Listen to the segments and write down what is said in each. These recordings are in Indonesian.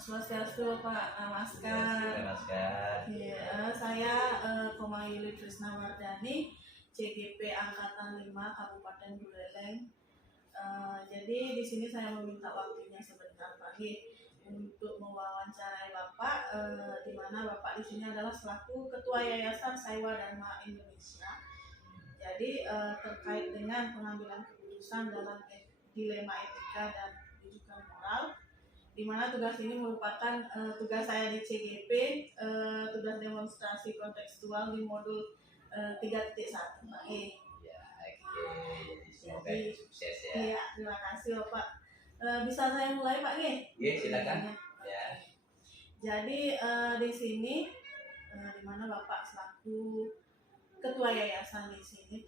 Swastiastu Pak Namaskar. Ya, saya Komayuli Trisnawardani, CGP Angkatan 5 Kabupaten Buleleng. Jadi di sini saya meminta waktunya sebentar pagi untuk mewawancarai Bapak, di mana Bapak di sini adalah selaku Ketua Yayasan Saiwa Dharma Indonesia. Jadi terkait dengan pengambilan keputusan dalam dilema etika dan rujukan moral, di mana tugas ini merupakan tugas saya di CGP, tugas demonstrasi kontekstual di modul 3.1. Ya, semoga sukses ya. Iya, terima kasih Bapak. Bisa saya mulai Pak? Iya, silakan. Ya. Jadi di sini, di mana Bapak selaku Ketua Yayasan di sini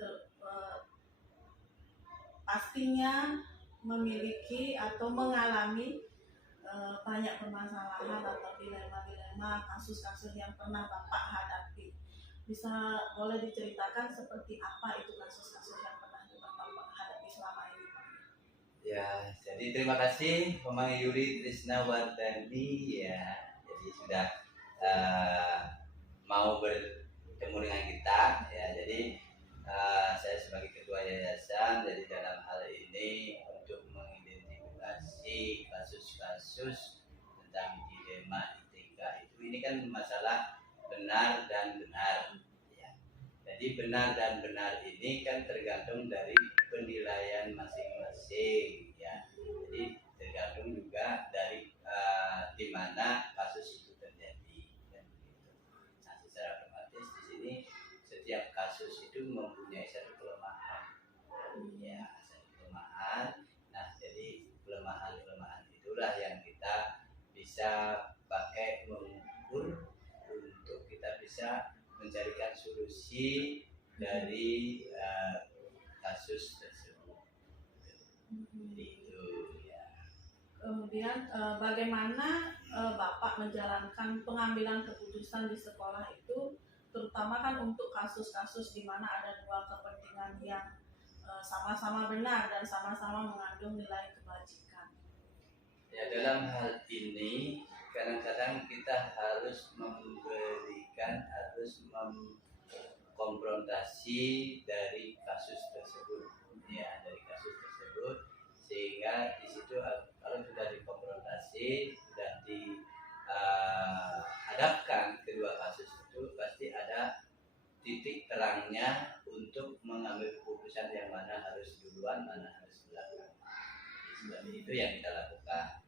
pastinya memiliki atau mengalami banyak permasalahan atau dilema-dilema, kasus-kasus yang pernah Bapak hadapi. Bisa boleh diceritakan seperti apa itu kasus-kasus yang pernah Bapak hadapi selama ini, Pak? Ya, jadi terima kasih Komayuli Trisnawardani ya. Jadi sudah mau bertemu dengan kita ya. Jadi saya sebagai ketua yayasan, jadi dalam hal ini untuk mengidentifikasi kasus-kasus tentang dilema etika itu, ini kan masalah benar dan benar ya. Jadi benar dan benar ini kan tergantung dari penilaian masing-masing ya. Jadi tergantung juga dari di mana kasus itu terjadi kan gitu. Nah, secara otomatis di sini setiap kasus itu mempunyai satu kelemahan ya, satu kelemahan. Nah, jadi kelemahan-kelemahan itulah yang kita bisa pakai mengukur untuk kita bisa mencarikan solusi dari kasus tersebut. Itu ya. Kemudian bagaimana Bapak menjalankan pengambilan keputusan di sekolah itu, terutama kan untuk kasus-kasus di mana ada dua kepentingan yang sama-sama benar dan sama-sama mengandung nilai kebajikan. Ya, dalam hal ini kadang-kadang kita harus mengkonfrontasi dari kasus tersebut ya, dari kasus tersebut, sehingga di situ kalau sudah dikonfrontasi, sudah dihadapkan kedua kasus itu, pasti ada titik terangnya untuk mengambil keputusan yang mana harus duluan, mana harus belakangan. Seperti itu yang kita lakukan.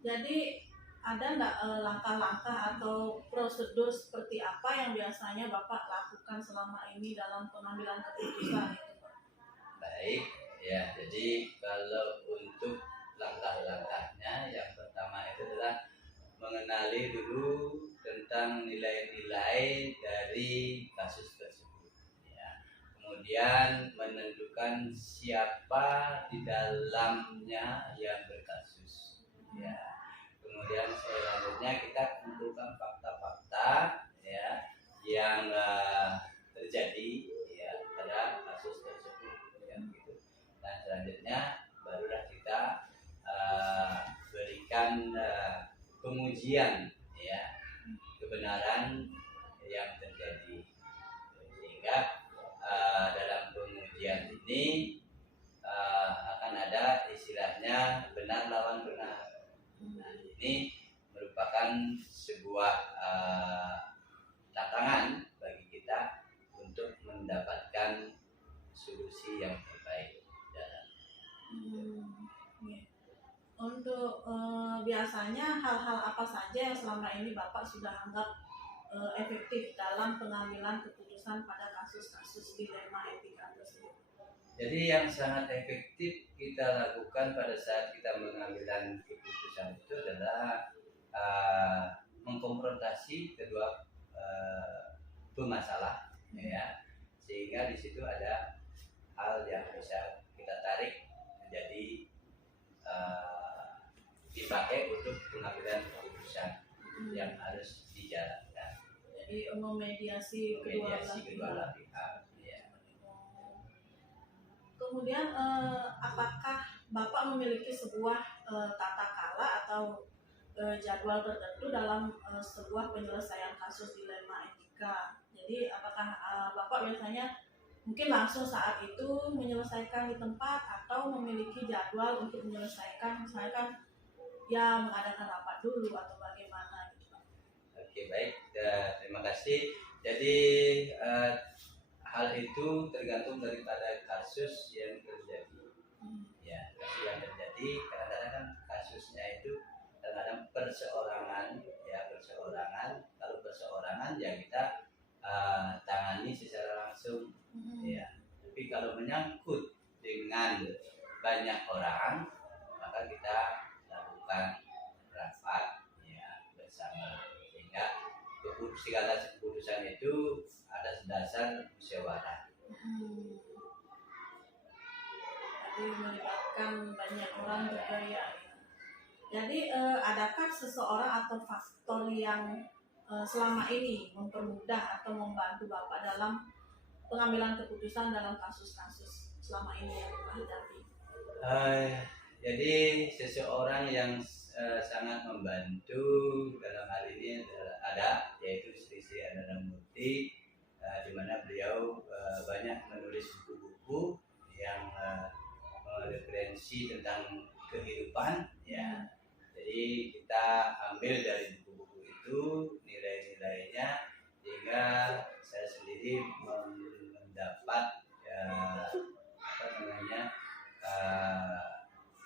Jadi ada nggak langkah-langkah atau prosedur seperti apa yang biasanya Bapak lakukan selama ini dalam pengambilan keputusan itu, Pak? Baik, ya. Jadi kalau untuk langkah-langkahnya, yang pertama itu adalah mengenali dulu tentang nilai-nilai dari kasus tersebut. Ya. Kemudian menentukan siapa di dalamnya yang berkasus. Ya. Kemudian selanjutnya kita kumpulkan fakta-fakta ya yang terjadi ya pada kasus tersebut ya, gitu. Dan selanjutnya barulah kita berikan pengujian ya kebenaran yang terjadi, sehingga dalam pengujian ini akan ada istilahnya benar lawan benar. Nah, ini merupakan sebuah tantangan bagi kita untuk mendapatkan solusi yang terbaik. Untuk biasanya hal-hal apa saja yang selama ini Bapak sudah anggap efektif dalam pengambilan keputusan pada kasus-kasus dilema etika tersebut? Jadi yang sangat efektif kita lakukan pada saat kita mengambilan keputusan itu adalah mengkonfrontasi kedua pemasalah ya, sehingga di situ ada hal yang bisa kita tarik menjadi dipakai untuk pengambilan keputusan yang harus dijalankan. Jadi memediasi kedua belah pihak. Kemudian apakah Bapak memiliki sebuah tata cara atau jadwal tertentu dalam sebuah penyelesaian kasus dilema etika. Jadi apakah Bapak biasanya mungkin langsung saat itu menyelesaikan di tempat atau memiliki jadwal untuk menyelesaikan, misalkan ya mengadakan rapat dulu atau bagaimana gitu Pak? Oke, baik. Terima kasih. Jadi hal itu tergantung daripada kasus yang terjadi. Ya, kasus yang terjadi kadang-kadang kan kasusnya itu kadang-kadang perseorangan, ya perseorangan. Kalau perseorangan ya kita tangani secara langsung, ya. Tapi kalau menyangkut dengan banyak orang, maka kita lakukan rapat, ya bersama, sehingga segala keputusan itu atas dasar musyawarah. Jadi melibatkan banyak orang juga ya. Jadi adakah seseorang atau faktor yang selama ini mempermudah atau membantu Bapak dalam pengambilan keputusan dalam kasus-kasus selama ini yang Bapak hadapi? Jadi seseorang yang sangat membantu dalam hal ini ada, yaitu Sri Ananda Murti, di mana beliau banyak menulis buku-buku yang mereferensi tentang kehidupan, ya. Jadi kita ambil dari buku-buku itu nilai-nilainya, sehingga saya sendiri mendapat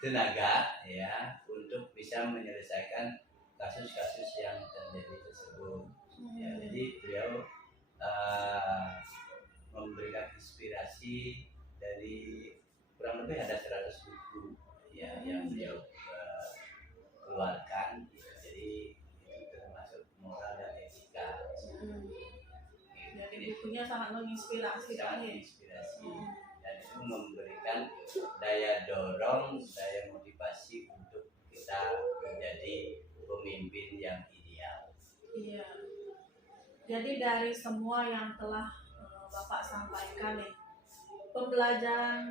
tenaga, ya, untuk bisa menyelesaikan kasus-kasus yang terjadi tersebut. Ya, jadi beliau memberikan inspirasi dari kurang lebih ada 100 buku, ya, yang beliau keluarkan, ya. Jadi itu termasuk moral dan etika. Jadi bukunya sangat menginspirasi. Sangat menginspirasi, dan itu memberikan daya dorong, daya motivasi untuk kita menjadi pemimpin yang ideal. Iya. Jadi dari semua yang telah Bapak sampaikan nih, pembelajaran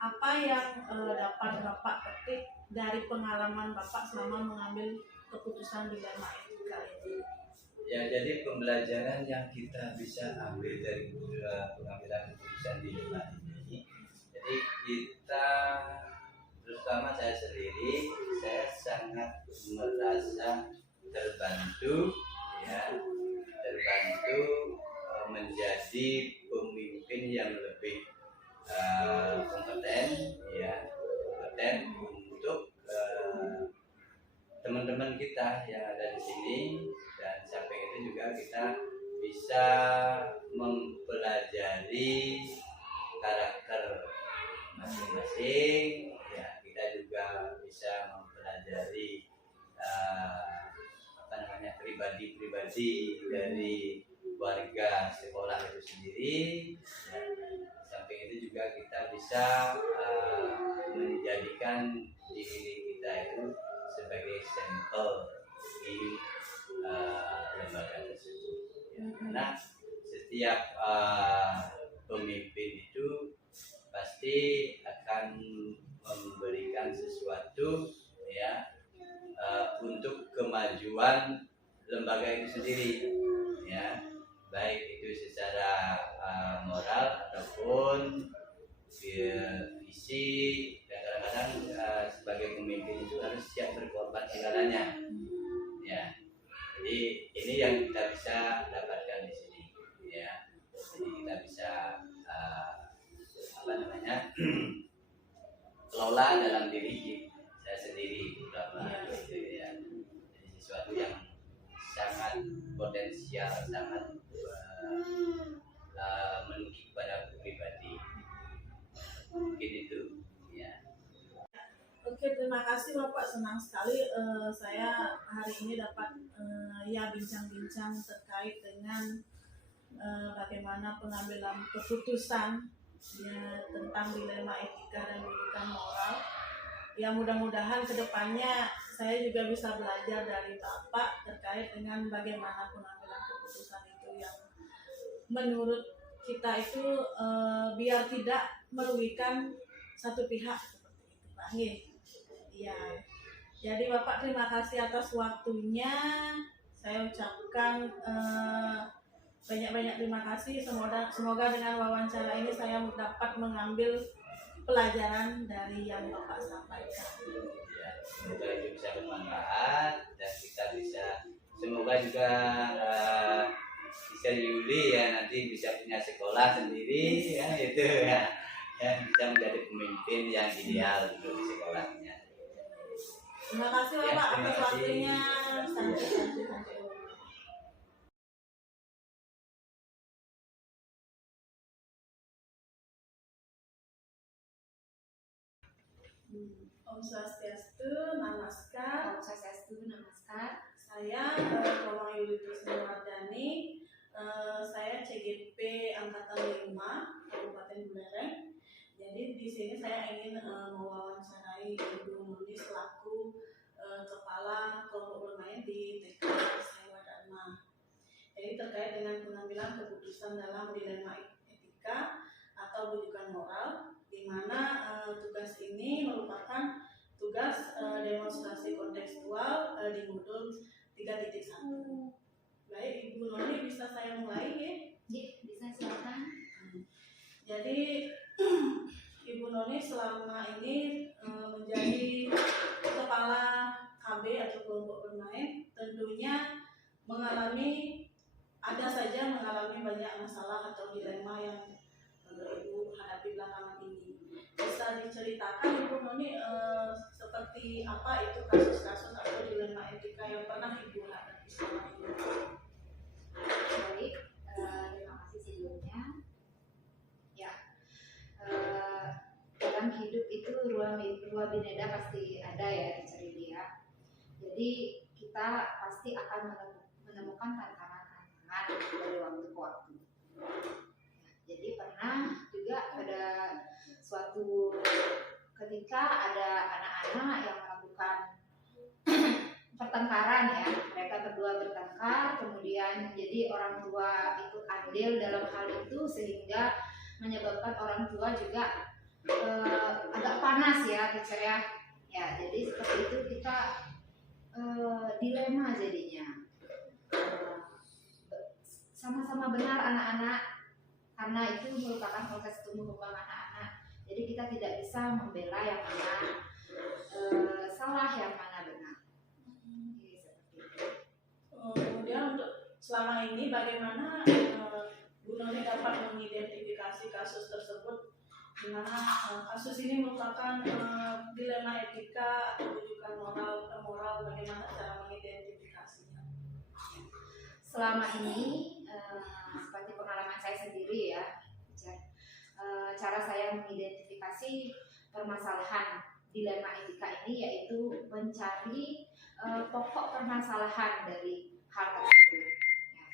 apa yang dapat Bapak petik dari pengalaman Bapak selama mengambil keputusan dilema etika ini? Ya, jadi pembelajaran yang kita bisa ambil dari pengambilan keputusan dilema ini, jadi kita, terutama saya sendiri, saya sangat merasa terbantu, ya, terbantu menjadi pemimpin yang lebih kompeten, ya, kompeten untuk teman-teman kita yang ada di sini. Dan sampai itu juga kita bisa mempelajari karakter masing-masing, ya. Kita juga bisa mempelajari pribadi-pribadi dari warga sekolah itu sendiri, ya. Samping itu juga kita bisa menjadikan diri kita itu sebagai sampel di lembaga tersebut, ya. Karena setiap pemimpin itu pasti akan memberikan sesuatu, ya, untuk kemajuan lembaga itu sendiri, ya, baik itu secara moral ataupun visi. Dan kadang-kadang sebagai pemimpin itu harus siap berkorban segalanya, ya. Jadi ini yang kita bisa dapatkan di sini, ya. Jadi kita bisa kelola dalam diri saya sendiri, terutama, ya. Jadi sesuatu yang sangat potensial, sangat menuju pada pribadi. Mungkin itu, ya. Oke, terima kasih Bapak, senang sekali saya hari ini dapat ya bincang-bincang terkait dengan bagaimana pengambilan keputusan ya tentang dilema etika dan pendidikan moral. Ya mudah-mudahan kedepannya saya juga bisa belajar dari Bapak terkait dengan bagaimana pengambilan keputusan itu yang menurut kita itu biar tidak merugikan satu pihak seperti itu, Pak. Iya. Jadi Bapak terima kasih atas waktunya. Saya ucapkan banyak-banyak terima kasih. Semoga dengan wawancara ini saya dapat mengambil pelajaran dari yang Bapak sampaikan. Ya, semoga itu bisa bermanfaat dan kita bisa semoga juga bisa Yuli ya nanti bisa punya sekolah sendiri ya itu ya dan bisa menjadi pemimpin yang ideal untuk di sekolahnya. Terima kasih Ya, Bapak terima atas kasih. waktunya. Sampai. Om Swastiastu, Namaskar. Om Swastiastu, Namaskar. Saya Komang Yuli Trisnawardani. Saya CGP Angkatan 5 Kabupaten Buleleng. Jadi di sini saya ingin mewawancarai Ibu Nuni selaku kepala kelompok bermain di TK Sewa Dharma. Jadi terkait dengan pengambilan keputusan dalam dilema etika atau bujukan moral, di mana tugas ini merupakan tugas demonstrasi kontekstual di modul 3.1. Baik, Ibu Noni bisa saya mulai ya? Ya, bisa silakan. Jadi Ibu Noni selama ini menjadi kepala KB atau kelompok bermain tentunya ada saja mengalami banyak masalah atau dilema yang Ibu hadapi belakangan ini. Bisa diceritakan Ibu Noni seperti apa itu kasus-kasus atau dilema etika yang pernah Ibu hadapi selama ini? Baik, terima kasih sebelumnya. Ya, dalam hidup itu ruang bineda pasti ada ya dicari dia. Jadi kita pasti akan menemukan tantangan-tantangan dari waktu ke waktu. Jadi pernah juga pada suatu ketika ada anak-anak yang melakukan pertengkaran ya, mereka berdua bertengkar, kemudian jadi orang tua ikut andil dalam hal itu sehingga menyebabkan orang tua juga agak panas ya teacher ya. Ya, jadi seperti itu kita dilema jadinya. Sama-sama benar anak-anak karena itu merupakan proses tumbuh kembang anak-anak. Jadi kita tidak bisa membela yang mana salah, yang mana benar. Kemudian untuk selama ini bagaimana Bu Noni dapat mengidentifikasi kasus tersebut, di mana kasus ini merupakan dilema etika atau rujukan moral, bagaimana cara mengidentifikasinya? Selama ini seperti pengalaman saya sendiri ya, cara saya mengidentifikasi permasalahan dilema etika ini yaitu mencari pokok permasalahan dari hal tersebut. Ya,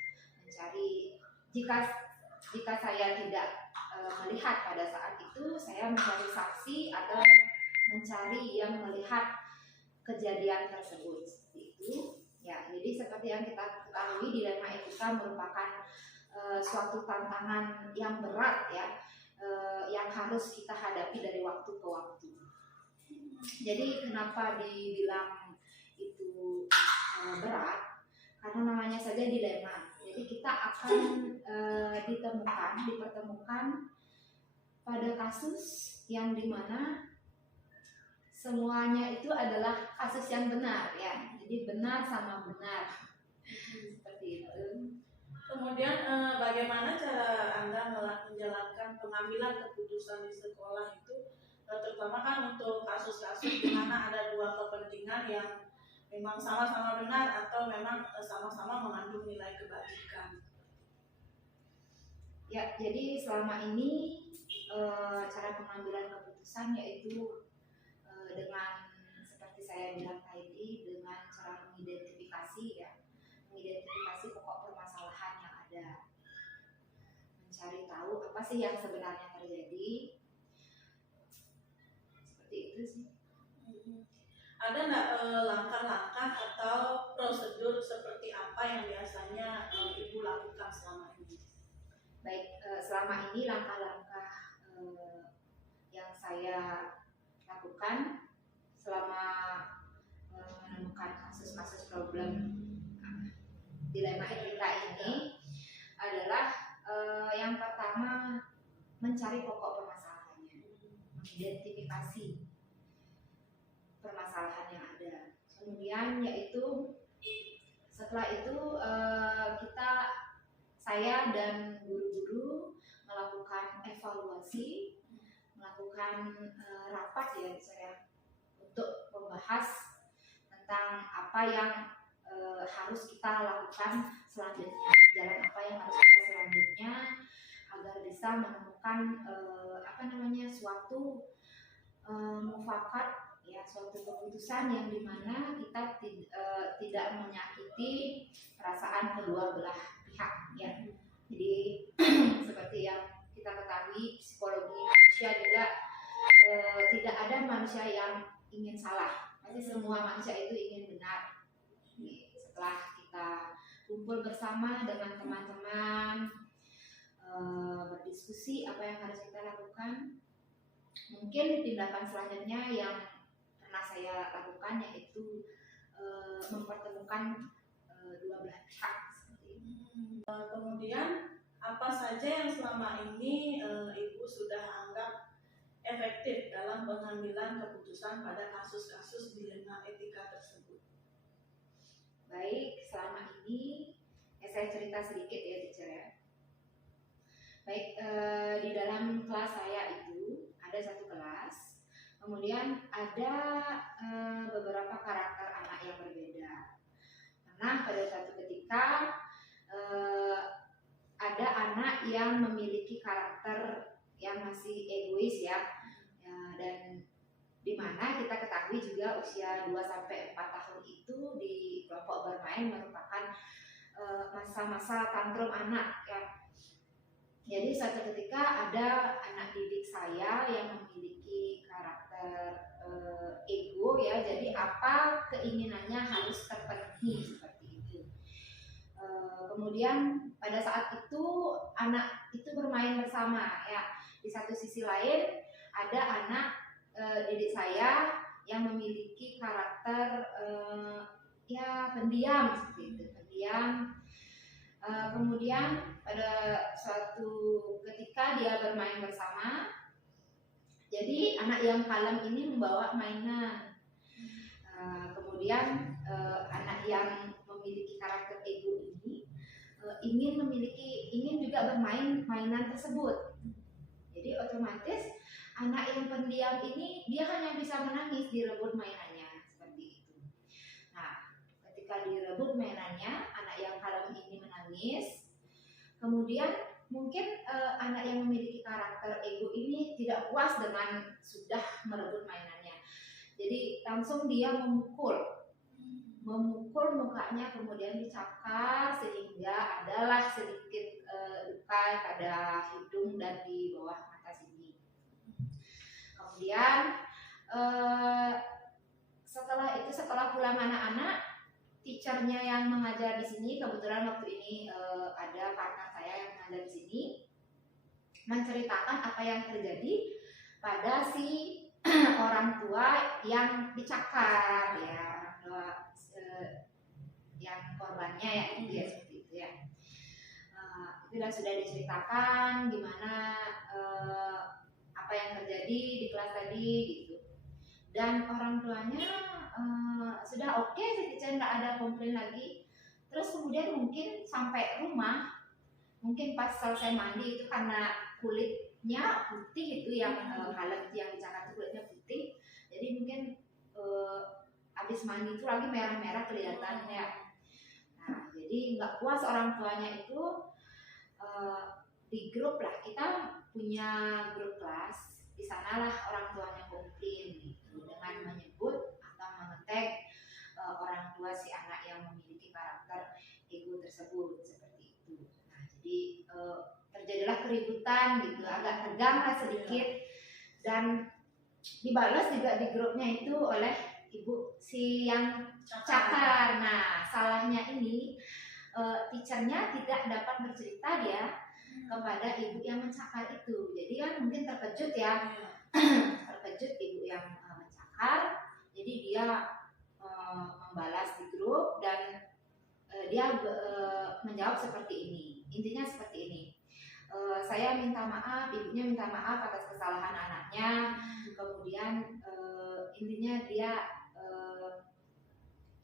mencari jika saya tidak melihat pada saat itu, saya mencari saksi atau mencari yang melihat kejadian tersebut seperti itu. Ya, jadi seperti yang kita ketahui dilema etika merupakan suatu tantangan yang berat ya, yang harus kita hadapi dari waktu ke waktu. Jadi kenapa dibilang itu berat? Karena namanya saja dilema. Jadi kita akan dipertemukan pada kasus yang dimana semuanya itu adalah kasus yang benar ya. Jadi benar sama benar seperti itu. Kemudian bagaimana cara Anda menjalankan pengambilan keputusan di sekolah itu, terutama kan untuk kasus-kasus di mana ada dua kepentingan yang memang sama-sama benar atau memang sama-sama mengandung nilai kebajikan? Ya, jadi selama ini cara pengambilan keputusan yaitu dengan seperti saya bilang tadi, dengan cara mengidentifikasi ya, mengidentifikasi pokok permasalahan yang ada, mencari tahu apa sih yang sebenarnya terjadi, seperti itu sih. Ada nggak langkah-langkah atau prosedur seperti apa yang biasanya Ibu lakukan selama ini? Baik, selama ini langkah-langkah yang saya lakukan selama problem dilema etika ini adalah yang pertama mencari pokok permasalahannya, mengidentifikasi permasalahan yang ada. Kemudian yaitu setelah itu saya dan guru-guru melakukan evaluasi, melakukan rapat ya saya untuk membahas tentang apa yang harus kita lakukan selanjutnya, jalan apa yang harus kita selanjutnya agar bisa menemukan suatu mufakat ya, suatu keputusan yang dimana kita tidak menyakiti perasaan kedua belah pihak ya. Jadi seperti yang kita ketahui, psikologi manusia juga tidak ada manusia yang ingin salah, pasti semua manusia itu ingin benar. Setelah kita kumpul bersama dengan teman-teman, berdiskusi apa yang harus kita lakukan, mungkin tindakan selanjutnya yang pernah saya lakukan yaitu mempertemukan dua belah pihak. Kemudian apa saja yang selama ini Ibu sudah anggap efektif dalam pengambilan keputusan pada kasus-kasus dilema etika tersebut? Baik, selama ini saya cerita sedikit ya, teacher ya. Baik, di dalam kelas saya itu ada satu kelas, kemudian ada beberapa karakter anak yang berbeda. Karena pada suatu ketika ada anak yang memiliki karakter yang masih egois ya, dan di mana kita ketahui juga usia 2-4 tahun itu di kelompok bermain merupakan masa-masa tantrum anak ya. Jadi suatu ketika ada anak didik saya yang memiliki karakter ego ya, jadi apa keinginannya harus terpenuhi seperti itu. Kemudian pada saat itu anak itu bermain bersama ya. Di satu sisi lain ada anak didik saya yang memiliki karakter ya pendiam seperti itu, pendiam. Kemudian pada suatu ketika dia bermain bersama, jadi anak yang kalem ini membawa mainan. Kemudian anak yang memiliki karakter ego ini ingin juga bermain mainan tersebut. Jadi otomatis anak yang pendiam ini dia hanya bisa menangis direbut mainannya seperti itu. Nah, ketika direbut mainannya, anak yang kalem ini menangis. Kemudian mungkin anak yang memiliki karakter ego ini tidak puas dengan sudah merebut mainannya. Jadi langsung dia memukul mukanya, kemudian dicakar sehingga adalah sedikit luka pada hidung dan di bawah mata sini. Kemudian setelah pulang anak-anak, teachernya yang mengajar di sini, kebetulan waktu ini ada partner saya yang mengajar di sini, menceritakan apa yang terjadi pada si orang tua yang dicakar ya, yang korbannya ya, dia seperti itu ya. Itu sudah diceritakan gimana apa yang terjadi di kelas tadi gitu, dan orang tuanya sudah oke sih, teacher nggak ada komplain lagi. Terus kemudian mungkin sampai rumah, mungkin pas selesai mandi itu karena kulitnya putih itu yang kalem yang dicakar itu kulitnya putih, jadi mungkin habis mandi itu lagi merah-merah kelihatannya. Nah, jadi nggak puas orang tuanya itu di grup lah, kita punya grup kelas, di sanalah orang tuanya komplain gitu, dengan menyebut atau mengetek orang tua si anak yang memiliki karakter ego tersebut seperti itu. Nah, jadi terjadilah keributan gitu, agak tegang lah sedikit, dan dibalas juga di grupnya itu oleh ibu si yang cakar. Nah, salahnya ini teachernya tidak dapat bercerita dia kepada ibu yang mencakar itu. Jadi kan mungkin terkejut ya, terkejut ibu yang mencakar. Jadi dia membalas di grup dan saya minta maaf, ibunya minta maaf atas kesalahan anaknya. Kemudian intinya dia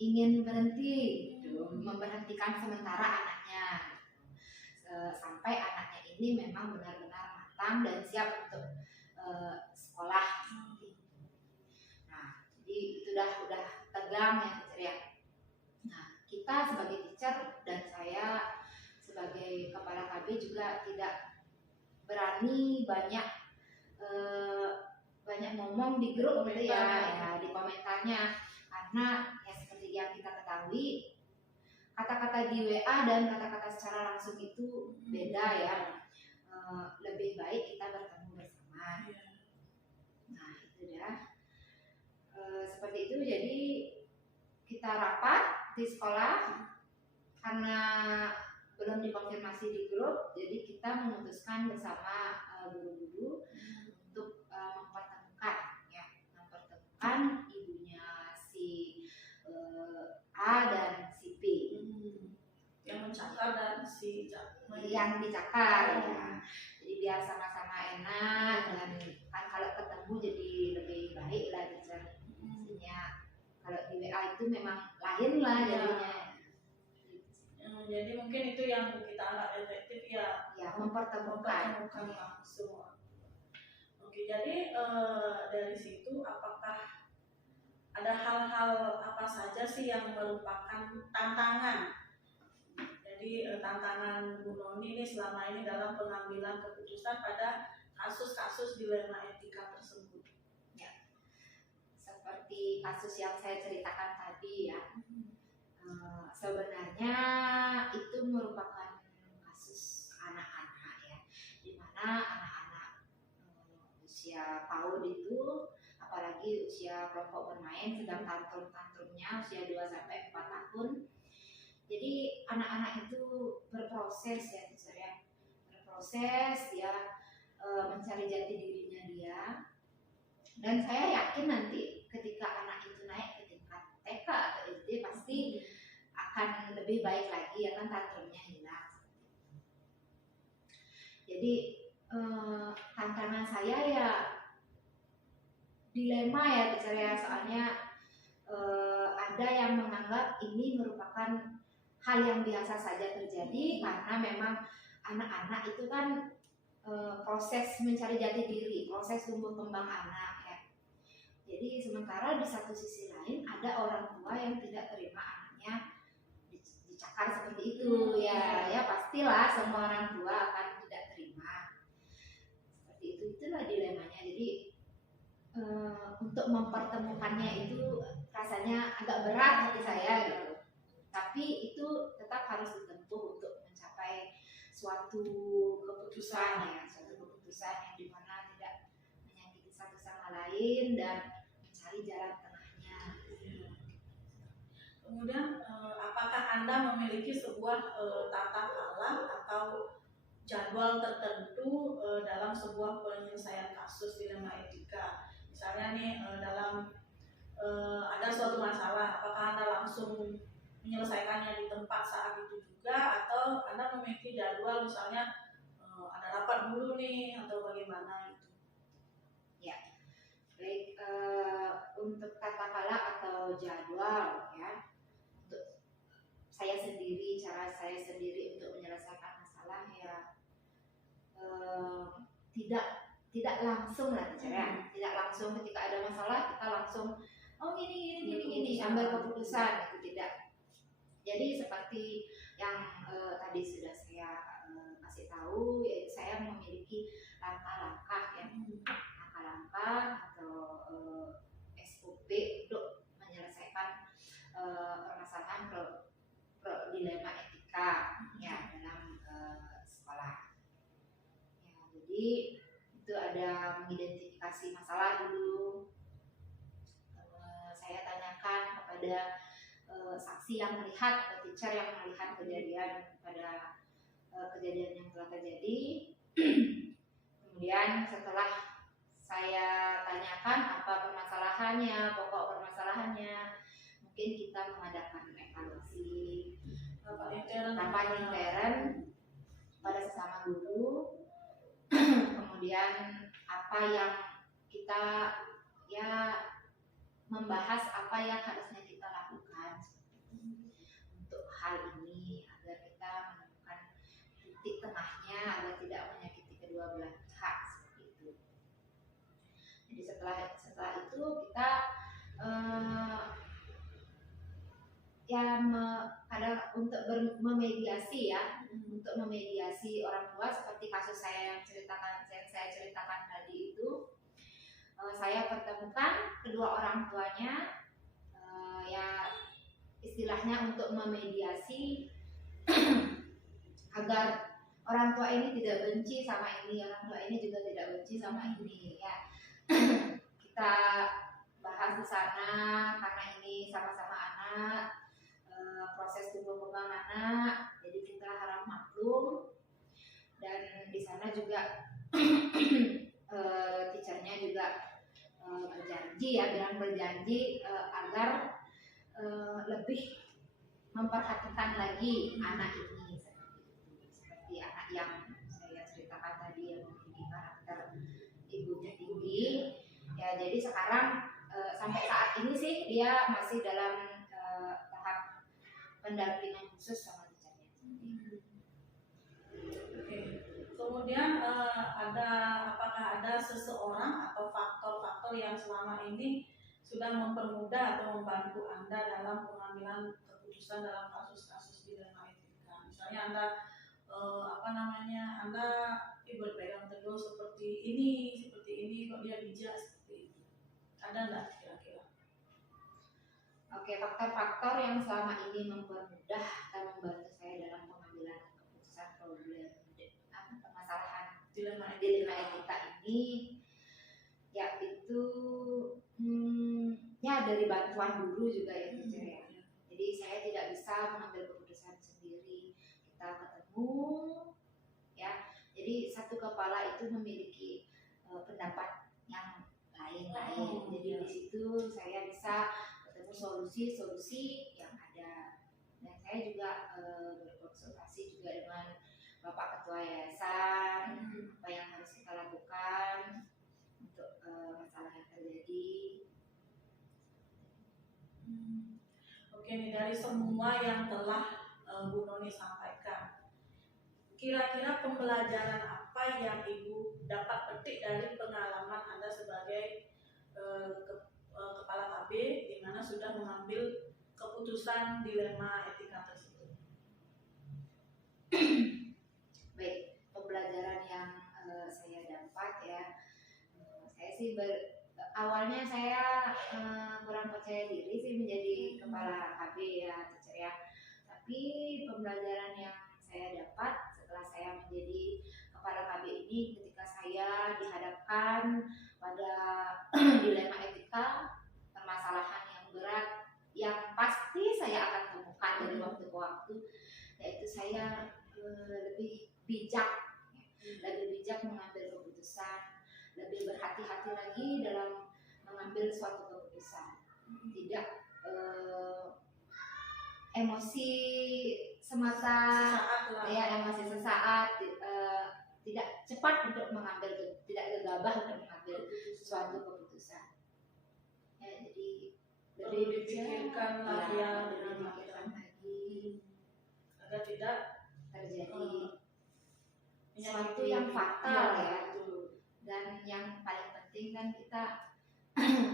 ingin berhenti, gitu, memberhentikan sementara anaknya sampai anaknya ini memang benar-benar matang dan siap untuk sekolah. Nah, jadi itu udah tegang ya teacher ya. Nah, kita sebagai teacher dan saya sebagai kepala KB juga tidak berani banyak ngomong di grup gitu ya, di komentarnya, karena ya seperti yang kita ketahui, kata-kata di WA dan kata-kata secara langsung itu beda ya. Lebih baik kita bertemu bersama. Nah itu dah. Seperti itu, jadi kita rapat di sekolah karena belum dikonfirmasi di grup, jadi kita memutuskan bersama guru-guru untuk mempertemukan ibunya si A dan si B. Yang mencakar dan si yang dicakar ya. Jadi biar sama-sama enak dan kan kalau ketemu jadi lebih baik lah bicaranya. Kalau di WA itu memang lain lah jadinya. Jadi mungkin itu yang kita anggap efektif ya. Ya, mempertemukan langsung. Oke, jadi dari situ apakah ada hal-hal apa saja sih yang merupakan tantangan? Jadi tantangan Bu Noni ini selama ini dalam pengambilan keputusan pada kasus-kasus dilema etika tersebut. Ya, seperti kasus yang saya ceritakan tadi ya. Sebenarnya itu merupakan kasus anak-anak ya, di mana anak-anak usia PAUD itu, apalagi usia kelompok bermain sedang tantrum-tantrumnya usia 2-4 tahun. Jadi anak-anak itu berproses ya teacher ya, berproses dia mencari jati dirinya dia, dan saya yakin nanti ketika anak itu naik ke tingkat TK atau SD pasti akan lebih baik lagi ya kan, tantrumnya hilang. Jadi tantangan saya ya dilema ya teacher ya, soalnya ada yang menganggap ini merupakan hal yang biasa saja terjadi karena memang anak-anak itu kan proses mencari jati diri, proses tumbuh kembang anak ya. Jadi sementara di satu sisi lain ada orang tua yang tidak terima anaknya dicakar seperti itu ya, ya pastilah semua orang tua akan tidak terima seperti itu. Itulah dilemanya. Jadi untuk mempertemukannya itu rasanya agak berat hati saya gitu. Tapi itu tetap harus ditempuh untuk mencapai suatu keputusan ya, suatu keputusan yang dimana tidak menyakiti satu sama lain dan mencari jalan tengahnya. Kemudian apakah Anda memiliki sebuah tata kelola atau jadwal tertentu dalam sebuah penyelesaian kasus dilema etika? Misalnya nih dalam ada suatu masalah, apakah Anda langsung menyelesaikannya di tempat saat itu juga, atau Anda memiliki jadwal misalnya ada rapat dulu nih atau bagaimana itu? Ya, baik, untuk tata kelola atau jadwal ya, untuk saya sendiri, cara saya sendiri untuk menyelesaikan masalah ya tidak langsung lah ya, tidak langsung ketika ada masalah kita langsung gini ambil keputusan, itu tidak. Jadi seperti yang tadi sudah saya kasih tahu, yaitu saya memiliki langkah-langkah ya, langkah-langkah atau SOP untuk menyelesaikan permasalahan dilema etika ya dalam sekolah. Ya, jadi itu ada mengidentifikasi masalah dulu. Saya tanyakan kepada saksi yang melihat atau teacher yang melihat kejadian pada kejadian yang telah terjadi. Kemudian setelah saya tanyakan apa permasalahannya, pokok permasalahannya, mungkin kita mengadakan evaluasi rapat intern pada sesama guru kemudian apa yang kita ya membahas apa yang harusnya kita lakukan untuk hal ini agar kita menemukan titik tengahnya agar tidak menyakiti kedua belah pihak seperti itu. Jadi setelah itu kita kadang untuk memediasi ya, untuk memediasi orang tua seperti kasus saya yang saya ceritakan tadi itu, saya pertemukan kedua orang tuanya, ya istilahnya untuk memediasi agar orang tua ini tidak benci sama ini, orang tua ini juga tidak benci sama ini ya. Kita bahas di sana karena ini sama-sama anak, proses tumbuh kembang anak, jadi kita harap maklum. Dan di sana juga teachernya juga berjanji agar lebih memperhatikan lagi anak ini seperti anak yang saya ceritakan tadi yang memiliki karakter ibunya tinggi ya. Jadi sekarang sampai saat ini sih dia masih dalam tahap pendampingan khusus sama teachernya. Oke. Kemudian apakah ada seseorang atau faktor-faktor yang selama ini sudah mempermudah atau membantu Anda dalam pengambilan keputusan dalam kasus-kasus dilema etika? Misalnya Anda berpegang teguh seperti ini kok dia bijak seperti itu. Ada nggak kira-kira? Oke, faktor-faktor yang selama ini mempermudah dan membantu saya dalam pengambilan keputusan permasalahan dilema etika ini yaitu ya dari bantuan guru juga ya teacher ya. Jadi saya tidak bisa mengambil keputusan sendiri, kita ketemu ya. Jadi satu kepala itu memiliki pendapat yang lain-lain. Jadi di situ saya bisa ketemu solusi-solusi yang ada. Dan saya juga berkonsultasi juga dengan Bapak Ketua Yayasan, apa yang harus kita lakukan untuk masalah yang terjadi. Oke nih, dari semua yang telah Bu Noni sampaikan, kira-kira pembelajaran apa yang Ibu dapat petik dari pengalaman Anda sebagai kepala KB di mana sudah mengambil keputusan dilema etika tersebut? Baik, pembelajaran yang saya dapat ya, saya sih awalnya saya kurang percaya diri sih menjadi kepala KB ya teacher ya. Tapi pembelajaran yang saya dapat setelah saya menjadi kepala KB ini, ketika saya dihadapkan pada dilema etika, permasalahan yang berat yang pasti saya akan temukan dari waktu ke waktu, yaitu saya lebih bijak mengambil keputusan, lebih berhati-hati lagi dalam mengambil suatu keputusan, tidak emosi semata ya, emosi sesaat, tidak cepat untuk mengambil, tidak gegabah untuk mengambil suatu keputusan ya. Jadi lebih dipikirkan lagi agar tidak terjadi sesuatu yang fatal ya. Dan yang paling penting kan kita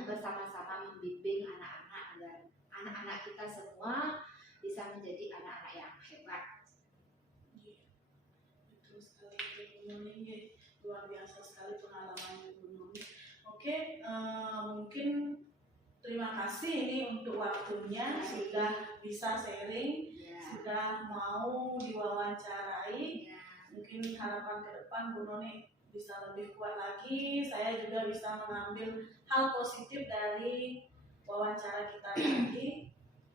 bersama-sama membimbing anak-anak agar anak-anak kita semua bisa menjadi anak-anak yang hebat. Betul sekali Bu Noni, luar biasa sekali pengalaman Bu Noni. Oke, mungkin terima kasih ini untuk waktunya, sudah bisa sharing, sudah mau diwawancarai. Mungkin harapan ke depan Bu Noni bisa lebih kuat lagi, saya juga bisa mengambil hal positif dari wawancara kita tadi.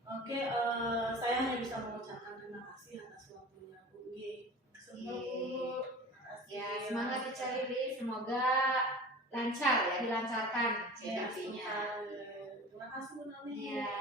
Oke, saya hanya bisa mengucapkan terima kasih atas waktunya Bu. Ya, semangat Teacher Lili, semoga lancar ya, dilancarkan CKP-nya. Terima kasih Bu Noni. Ya.